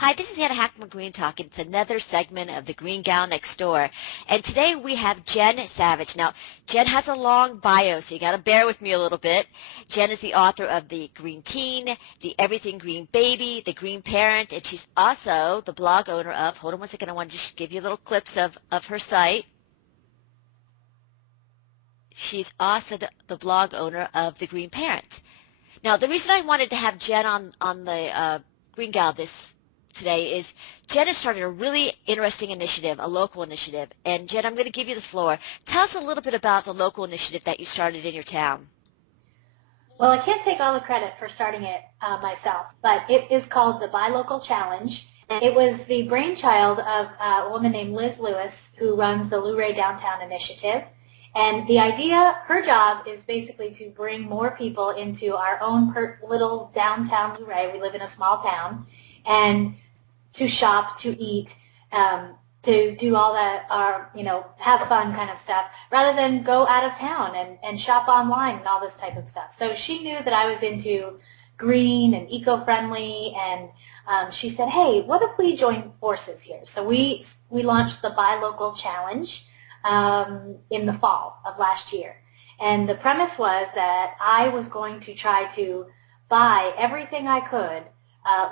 Hi, this is Hannah Hackman Green Talk, and it's another segment of the Green Gal Next Door. And today we have Jenn Savedge. Now, Jenn has a long bio, so you got to bear with me a little bit. Jenn is the author of The Green Teen, The Everything Green Baby, The Green Parent, and she's also the blog owner of, hold on one second, I want to just give you little clips of her site. She's also the blog owner of The Green Parent. Now, the reason I wanted to have Jenn on the Green Gal today is Jenn has started a really interesting initiative, a local initiative. And Jenn, I'm going to give you the floor. Tell us a little bit about the local initiative that you started in your town. Well, I can't take all the credit for starting it myself, but it is called the Buy Local Challenge. And it was the brainchild of a woman named Liz Lewis, who runs the Luray Downtown Initiative. And the idea, her job is basically to bring more people into our own little downtown Luray. We live in a small town. And to shop, to eat, to do all that, have fun kind of stuff, rather than go out of town and shop online and all this type of stuff. So she knew that I was into green and eco-friendly, and she said, hey, what if we join forces here? So we launched the Buy Local Challenge in the fall of last year. And the premise was that I was going to try to buy everything I could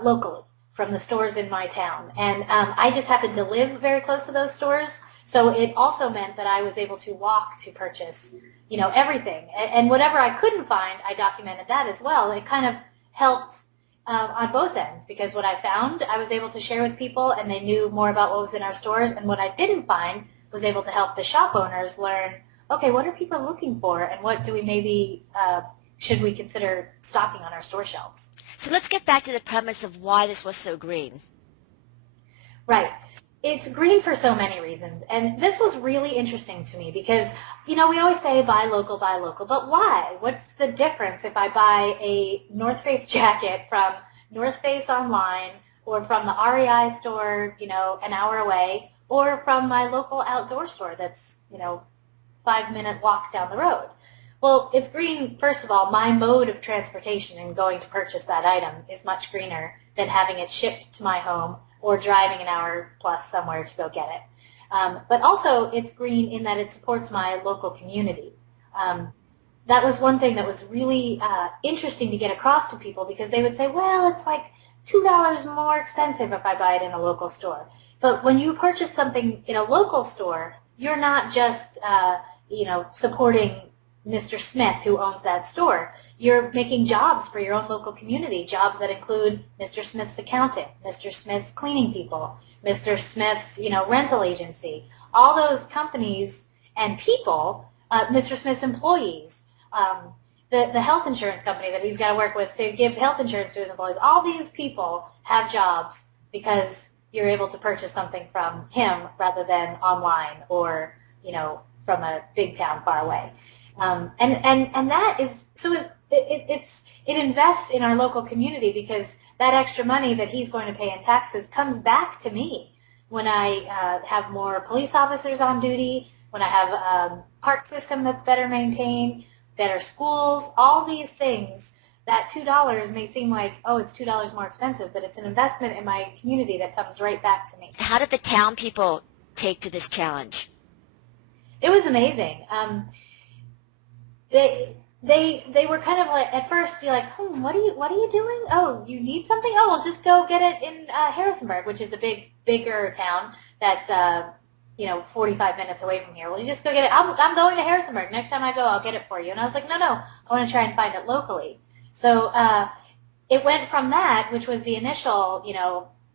locally from the stores in my town. And I just happened to live very close to those stores, so it also meant that I was able to walk to purchase, everything. And whatever I couldn't find, I documented that as well. It kind of helped on both ends, because what I found, I was able to share with people, and they knew more about what was in our stores, and what I didn't find was able to help the shop owners learn, okay, what are people looking for, and what do we maybe should we consider stocking on our store shelves? So let's get back to the premise of why this was so green. Right. It's green for so many reasons. And this was really interesting to me because, we always say buy local, but why? What's the difference if I buy a North Face jacket from North Face online, or from the REI store, an hour away, or from my local outdoor store that's, 5-minute walk down the road? Well, it's green, first of all. My mode of transportation and going to purchase that item is much greener than having it shipped to my home or driving an hour plus somewhere to go get it. But also, it's green in that it supports my local community. That was one thing that was really interesting to get across to people, because they would say, well, it's like $2 more expensive if I buy it in a local store. But when you purchase something in a local store, you're not just, supporting Mr. Smith, who owns that store. You're making jobs for your own local community, jobs that include Mr. Smith's accountant, Mr. Smith's cleaning people, Mr. Smith's, rental agency, all those companies and people, Mr. Smith's employees, the health insurance company that he's got to work with to give health insurance to his employees. All these people have jobs because you're able to purchase something from him rather than online or, from a big town far away. And that is, so it invests in our local community, because that extra money that he's going to pay in taxes comes back to me when I have more police officers on duty, when I have a park system that's better maintained, better schools, all these things. That $2 may seem like, oh, it's $2 more expensive, but it's an investment in my community that comes right back to me. How did the town people take to this challenge? It was amazing. They were kind of like, at first you're like, what are you doing? Oh, you need something? Oh, well, just go get it in Harrisonburg, which is a bigger town that's 45 minutes away from here. Well, you just go get it. I'm going to Harrisonburg. Next time I go, I'll get it for you. And I was like, no, I want to try and find it locally. So it went from that, which was the initial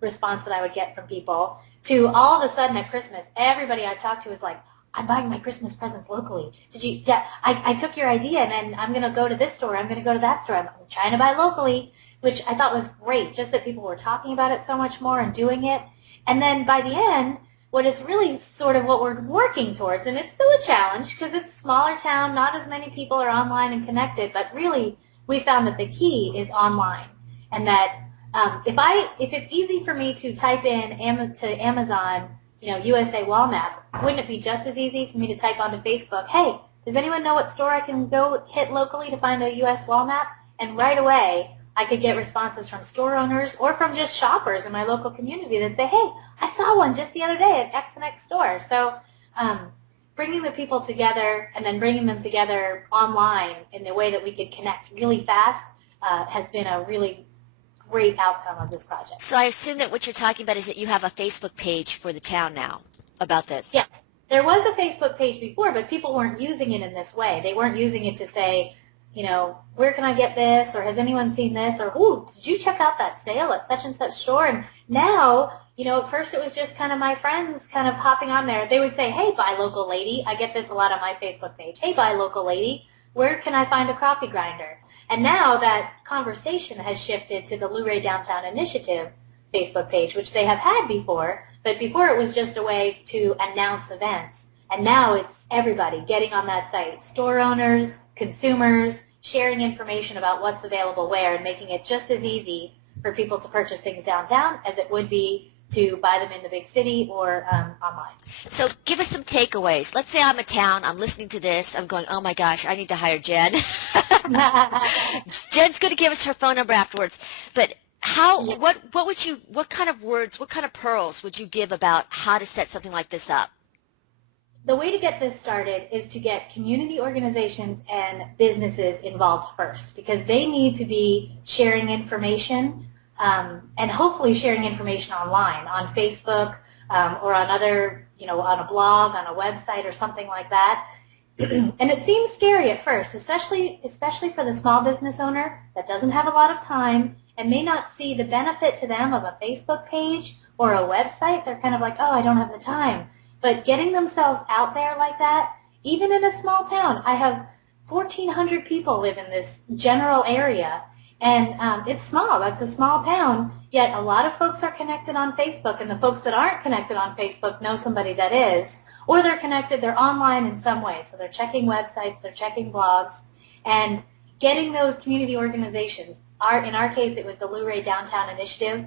response that I would get from people, to all of a sudden at Christmas, everybody I talked to was like, I'm buying my Christmas presents locally. Yeah, I took your idea, and then I'm going to go to this store. I'm going to go to that store. I'm trying to buy locally, which I thought was great, just that people were talking about it so much more and doing it. And then by the end, what it's really sort of what we're working towards, and it's still a challenge because it's a smaller town, not as many people are online and connected, but really we found that the key is online, and that if it's easy for me to type in to Amazon, USA wall map, wouldn't it be just as easy for me to type onto Facebook, hey, does anyone know what store I can go hit locally to find a US wall map? And right away, I could get responses from store owners or from just shoppers in my local community that say, hey, I saw one just the other day at X and X store. So bringing the people together and then bringing them together online in the way that we could connect really fast has been a really great outcome of this project. So I assume that what you're talking about is that you have a Facebook page for the town now about this. Yes. There was a Facebook page before, but people weren't using it in this way. They weren't using it to say, you know, where can I get this, or has anyone seen this, or, ooh, did you check out that sale at such and such store? And now, you know, at first it was just kind of my friends kind of hopping on there. They would say, hey, buy local lady. I get this a lot on my Facebook page. Hey, buy local lady, where can I find a coffee grinder? And now that conversation has shifted to the Luray Downtown Initiative Facebook page, which they have had before, but before it was just a way to announce events. And now it's everybody getting on that site, store owners, consumers, sharing information about what's available where and making it just as easy for people to purchase things downtown as it would be to buy them in the big city or online. So give us some takeaways. Let's say I'm a town, I'm listening to this, I'm going, oh my gosh, I need to hire Jenn. Jenn's going to give us her phone number afterwards. But what kind of words, what kind of pearls would you give about how to set something like this up? The way to get this started is to get community organizations and businesses involved first, because they need to be sharing information and hopefully sharing information online, on Facebook or on other, you know, on a blog, on a website or something like that. And it seems scary at first, especially for the small business owner that doesn't have a lot of time and may not see the benefit to them of a Facebook page or a website. They're kind of like, oh, I don't have the time. But getting themselves out there like that, even in a small town, I have 1,400 people live in this general area, and it's small. That's a small town, yet a lot of folks are connected on Facebook, and the folks that aren't connected on Facebook know somebody that is, or they're connected, they're online in some way. So they're checking websites, they're checking blogs, and getting those community organizations. In our case, it was the Luray Downtown Initiative.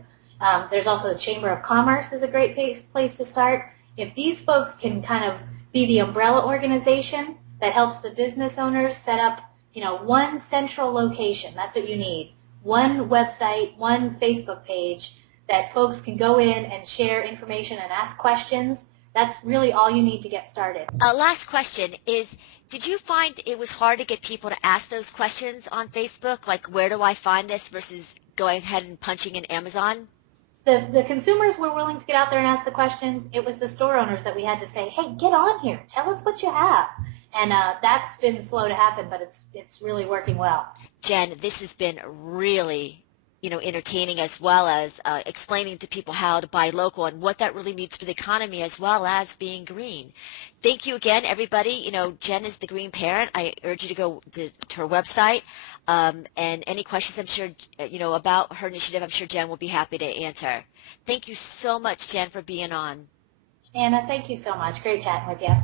There's also the Chamber of Commerce is a great place to start. If these folks can kind of be the umbrella organization that helps the business owners set up, you know, one central location, that's what you need. One website, one Facebook page that folks can go in and share information and ask questions. That's really all you need to get started. Last question is, did you find it was hard to get people to ask those questions on Facebook, like where do I find this versus going ahead and punching in Amazon? The consumers were willing to get out there and ask the questions. It was the store owners that we had to say, hey, get on here. Tell us what you have. And that's been slow to happen, but it's really working well. Jenn, this has been really, you know, entertaining, as well as explaining to people how to buy local and what that really means for the economy, as well as being green. Thank you again, everybody. You know, Jenn is the Green Parent. I urge you to go to her website. And any questions, I'm sure, you know, about her initiative, I'm sure Jenn will be happy to answer. Thank you so much, Jenn, for being on. Anna, thank you so much. Great chatting with you.